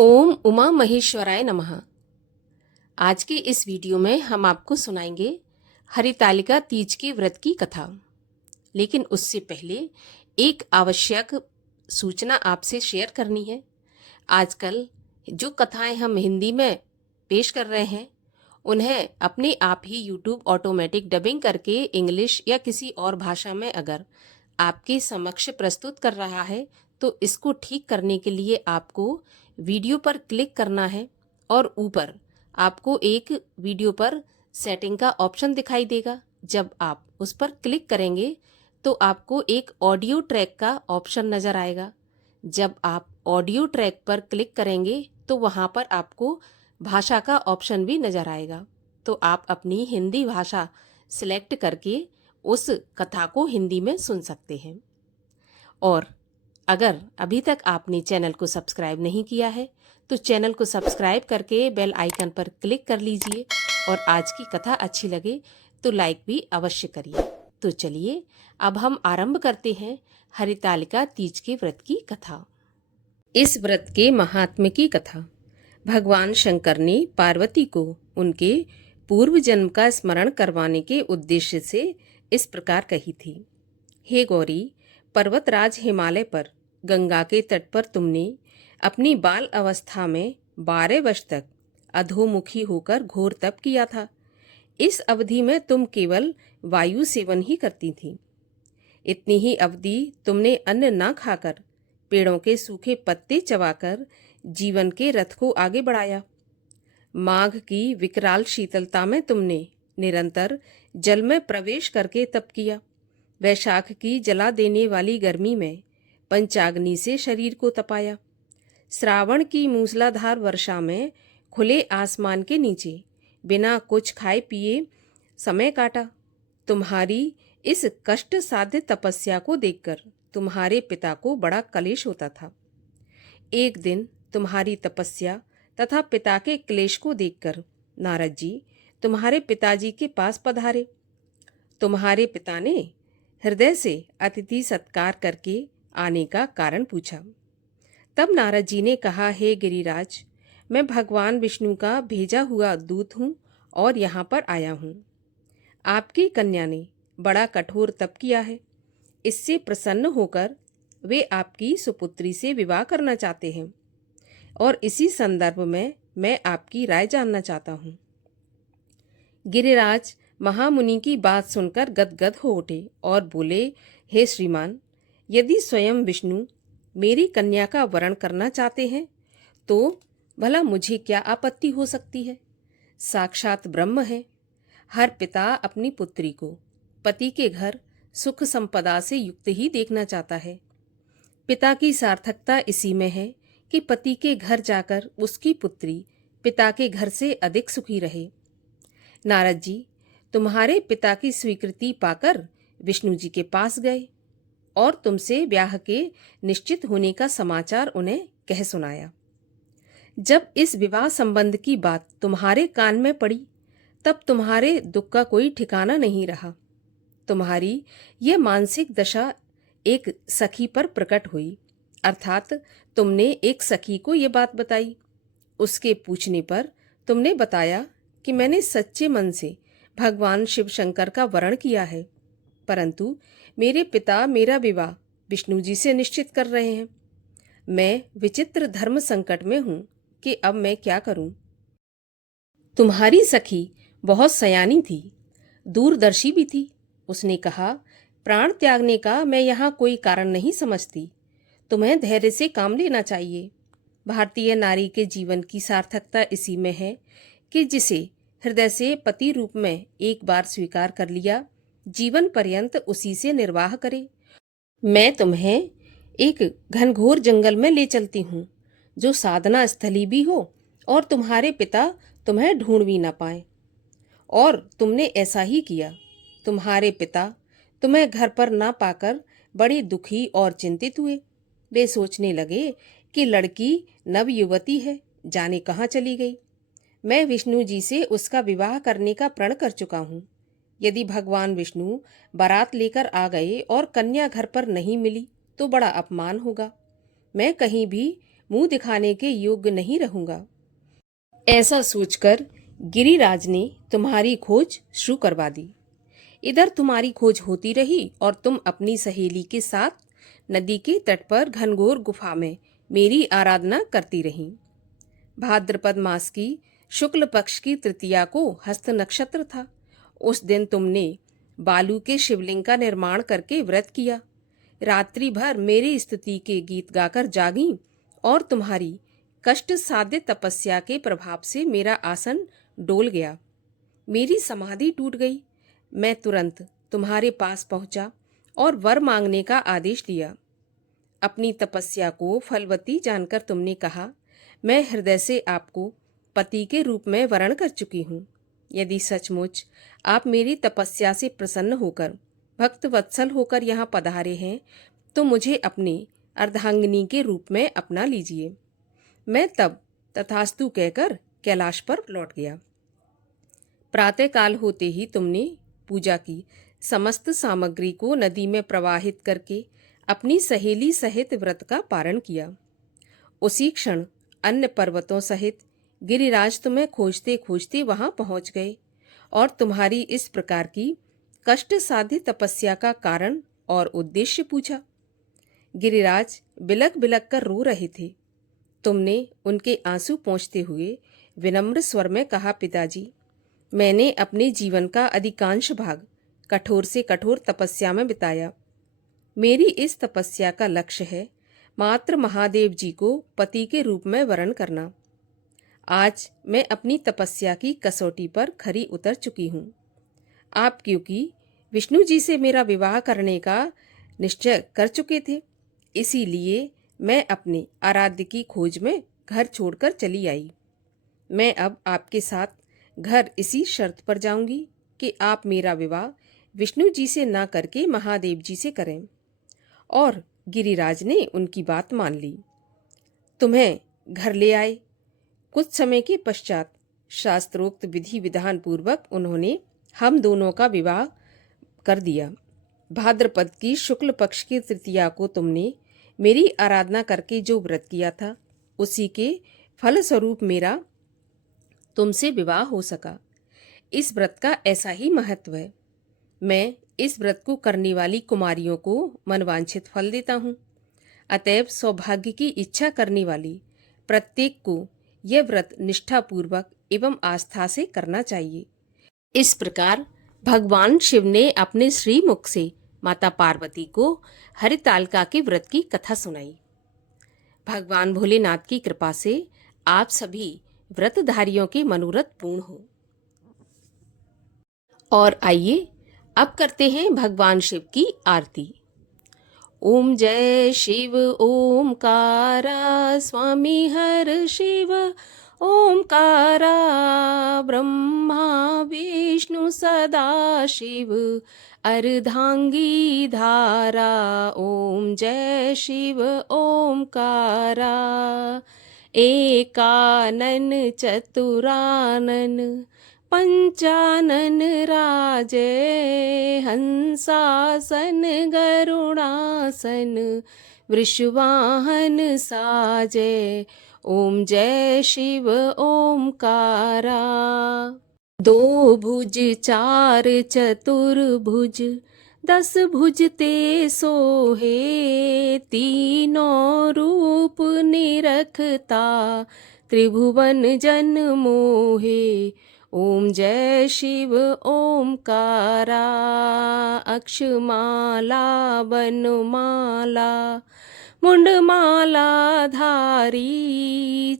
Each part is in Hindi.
ओम उमा महेश्वराय नमः। आज के इस वीडियो में हम आपको सुनाएंगे हरितालिका तीज के व्रत की कथा। लेकिन उससे पहले एक आवश्यक सूचना आपसे शेयर करनी है। आजकल जो कथाएं हम हिंदी में पेश कर रहे हैं उन्हें अपने आप ही यूट्यूब ऑटोमेटिक डबिंग करके इंग्लिश या किसी और भाषा में अगर आपके समक्ष प्रस्तुत कर रहा है तो इसको ठीक करने के लिए आपको वीडियो पर क्लिक करना है और ऊपर आपको एक वीडियो पर सेटिंग का ऑप्शन दिखाई देगा। जब आप उस पर क्लिक करेंगे तो आपको एक ऑडियो ट्रैक का ऑप्शन नज़र आएगा। जब आप ऑडियो ट्रैक पर क्लिक करेंगे तो वहाँ पर आपको भाषा का ऑप्शन भी नज़र आएगा। तो आप अपनी हिंदी भाषा सिलेक्ट करके उस कथा को हिंदी में सुन सकते हैं। और अगर अभी तक आपने चैनल को सब्सक्राइब नहीं किया है तो चैनल को सब्सक्राइब करके बेल आइकन पर क्लिक कर लीजिए और आज की कथा अच्छी लगे तो लाइक भी अवश्य करिए। तो चलिए अब हम आरंभ करते हैं हरितालिका तीज के व्रत की कथा। इस व्रत के महात्म्य की कथा भगवान शंकर ने पार्वती को उनके पूर्व जन्म का स्मरण करवाने के उद्देश्य से इस प्रकार कही थी। हे गौरी, पर्वतराज हिमालय पर गंगा के तट पर तुमने अपनी बाल अवस्था में 12 वर्ष तक अधोमुखी होकर घोर तप किया था। इस अवधि में तुम केवल वायु सेवन ही करती थी। इतनी ही अवधि तुमने अन्न न खाकर पेड़ों के सूखे पत्ते चबाकर जीवन के रथ को आगे बढ़ाया। माघ की विकराल शीतलता में तुमने निरंतर जल में प्रवेश करके तप किया। वैशाख की जला देने वाली गर्मी में पंचाग्नि से शरीर को तपाया। श्रावण की मूसलाधार वर्षा में खुले आसमान के नीचे बिना कुछ खाए पिए समय काटा। तुम्हारी इस कष्ट साध्य तपस्या को देखकर तुम्हारे पिता को बड़ा क्लेश होता था। एक दिन तुम्हारी तपस्या तथा पिता के क्लेश को देखकर नारद जी तुम्हारे पिताजी के पास पधारे। तुम्हारे पिता ने हृदय से अतिथि सत्कार करके आने का कारण पूछा। तब नारद जी ने कहा, हे गिरिराज, मैं भगवान विष्णु का भेजा हुआ दूत हूँ और यहाँ पर आया हूँ। आपकी कन्या ने बड़ा कठोर तप किया है। इससे प्रसन्न होकर वे आपकी सुपुत्री से विवाह करना चाहते हैं और इसी संदर्भ में मैं आपकी राय जानना चाहता हूँ। गिरिराज महामुनि की बात सुनकर गदगद हो उठे और बोले, हे श्रीमान, यदि स्वयं विष्णु मेरी कन्या का वरण करना चाहते हैं तो भला मुझे क्या आपत्ति हो सकती है। साक्षात ब्रह्म है। हर पिता अपनी पुत्री को पति के घर सुख संपदा से युक्त ही देखना चाहता है। पिता की सार्थकता इसी में है कि पति के घर जाकर उसकी पुत्री पिता के घर से अधिक सुखी रहे। नारद जी तुम्हारे पिता की स्वीकृति पाकर विष्णु जी के पास गए और तुमसे ब्याह के निश्चित होने का समाचार उन्हें कह सुनाया। जब इस विवाह संबंध की बात तुम्हारे कान में पड़ी तब तुम्हारे दुख का कोई ठिकाना नहीं रहा। तुम्हारी यह मानसिक दशा एक सखी पर प्रकट हुई, अर्थात तुमने एक सखी को ये बात बताई। उसके पूछने पर तुमने बताया कि मैंने सच्चे मन से भगवान शिव शंकर का वरण किया है, परंतु मेरे पिता मेरा विवाह विष्णु जी से निश्चित कर रहे हैं। मैं विचित्र धर्म संकट में हूँ कि अब मैं क्या करूँ। तुम्हारी सखी बहुत सयानी थी, दूरदर्शी भी थी। उसने कहा, प्राण त्यागने का मैं यहाँ कोई कारण नहीं समझती। तुम्हें धैर्य से काम लेना चाहिए। भारतीय नारी के जीवन की सार्थकता इसी में है कि जिसे हृदय से पति रूप में एक बार स्वीकार कर लिया, जीवन पर्यंत उसी से निर्वाह करे। मैं तुम्हें एक घनघोर जंगल में ले चलती हूँ जो साधना स्थली भी हो और तुम्हारे पिता तुम्हें ढूंढ भी न पाए। और तुमने ऐसा ही किया। तुम्हारे पिता तुम्हें घर पर ना पाकर बड़े दुखी और चिंतित हुए। वे सोचने लगे कि लड़की नवयुवती है, जाने कहाँ चली गई। मैं विष्णु जी से उसका विवाह करने का प्रण कर चुका हूँ। यदि भगवान विष्णु बारात लेकर आ गए और कन्या घर पर नहीं मिली तो बड़ा अपमान होगा। मैं कहीं भी मुंह दिखाने के योग्य नहीं रहूंगा। ऐसा सोचकर गिरिराज ने तुम्हारी खोज शुरू करवा दी। इधर तुम्हारी खोज होती रही और तुम अपनी सहेली के साथ नदी के तट पर घनघोर गुफा में मेरी आराधना करती रहीं। भाद्रपद मास की शुक्ल पक्ष की तृतीया को हस्त नक्षत्र था। उस दिन तुमने बालू के शिवलिंग का निर्माण करके व्रत किया। रात्रि भर मेरी स्तुति के गीत गाकर जागी और तुम्हारी कष्ट साध्य तपस्या के प्रभाव से मेरा आसन डोल गया। मेरी समाधि टूट गई। मैं तुरंत तुम्हारे पास पहुंचा और वर मांगने का आदेश दिया। अपनी तपस्या को फलवती जानकर तुमने कहा, मैं हृदय से आपको पति के रूप में वरण कर चुकी हूँ। यदि सचमुच आप मेरी तपस्या से प्रसन्न होकर भक्त वत्सल होकर यहाँ पधारे हैं तो मुझे अपनी अर्धांगिनी के रूप में अपना लीजिए। मैं तब तथास्तु कहकर कैलाश पर लौट गया। प्रातःकाल होते ही तुमने पूजा की समस्त सामग्री को नदी में प्रवाहित करके अपनी सहेली सहित व्रत का पारण किया। उसी क्षण अन्य पर्वतों सहित गिरिराज तुम्हें खोजते खोजते वहां पहुंच गए और तुम्हारी इस प्रकार की कष्ट साध्य तपस्या का कारण और उद्देश्य पूछा। गिरिराज बिलक बिलक कर रो रहे थे। तुमने उनके आंसू पोंछते हुए विनम्र स्वर में कहा, पिताजी, मैंने अपने जीवन का अधिकांश भाग कठोर से कठोर तपस्या में बिताया। मेरी इस तपस्या का लक्ष्य है मात्र महादेव जी को पति के रूप में वरण करना। आज मैं अपनी तपस्या की कसौटी पर खरी उतर चुकी हूँ। आप क्योंकि विष्णु जी से मेरा विवाह करने का निश्चय कर चुके थे, इसीलिए मैं अपने आराध्य की खोज में घर छोड़कर चली आई। मैं अब आपके साथ घर इसी शर्त पर जाऊंगी कि आप मेरा विवाह विष्णु जी से ना करके महादेव जी से करें। और गिरिराज ने उनकी बात मान ली। तुम्हें घर ले आए। कुछ समय के पश्चात शास्त्रोक्त विधि विधान पूर्वक उन्होंने हम दोनों का विवाह कर दिया। भाद्रपद की शुक्ल पक्ष की तृतीया को तुमने मेरी आराधना करके जो व्रत किया था, उसी के फल स्वरूप मेरा तुमसे विवाह हो सका। इस व्रत का ऐसा ही महत्व है। मैं इस व्रत को करने वाली कुमारियों को मनवांछित फल देता हूँ। अतएव सौभाग्य की इच्छा करने वाली प्रत्येक को यह व्रत निष्ठापूर्वक एवं आस्था से करना चाहिए। इस प्रकार भगवान शिव ने अपने श्रीमुख से माता पार्वती को हरितालिका के व्रत की कथा सुनाई। भगवान भोलेनाथ की कृपा से आप सभी व्रतधारियों के मनोरथ पूर्ण हो। और आइए अब करते हैं भगवान शिव की आरती। ओम जय शिव ओमकारा स्वामी हर शिव ओमकारा ब्रह्मा विष्णु सदा शिव अर्धांगी धारा। ओम जय शिव ओमकारा एकानन चतुरानन पंचानन राजे हंसासन गरुणासन वृषवाहन साजे। ओम जय शिव ओमकारा। दो भुज चार चतुर्भुज 10 भुज ते सोहे तीनों रूप निरखता त्रिभुवन जन मोहे। ओम जय शिव ओमकारा अक्षमाला वनमाला मुंडमाला धारी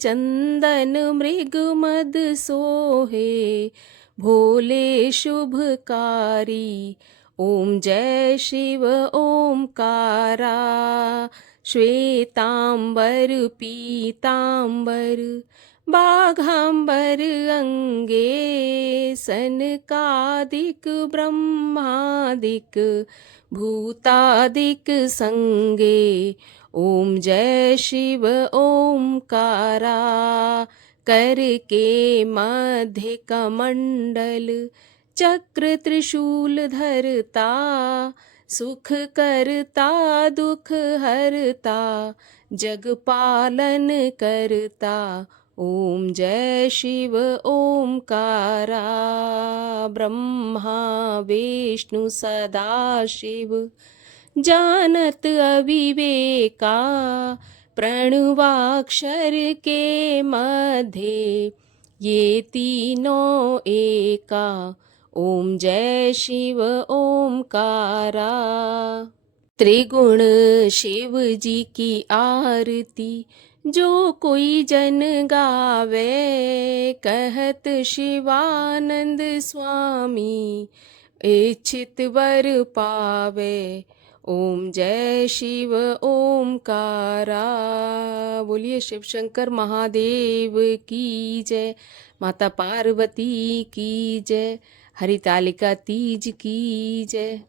चंदन मृग मद सोहे भोले शुभकारी। ओम जय शिव ओमकारा श्वेतांबर पीतांबर बाघांबर अंगे सनकादिक ब्रह्मादिक भूतादिक संगे। ओम जय शिव ओमकारा करके मध्य कमंडल चक्र त्रिशूल धरता सुख करता दुख हरता जग पालन करता। ओम जय शिव ओमकारा। ब्रह्मा विष्णु सदा शिव जानत अविवेका। प्रणवाक्षर के मध्य ये तीनों एका। ओम जय शिव ओमकारा। त्रिगुण शिव जी की आरती जो कोई जन गावे। कहत शिवानंद स्वामी इच्छित वर पावे। ओम जय शिव ओमकारा। बोलिए शिव शंकर महादेव की जय। माता पार्वती की जय। हरितालिका तीज की जय।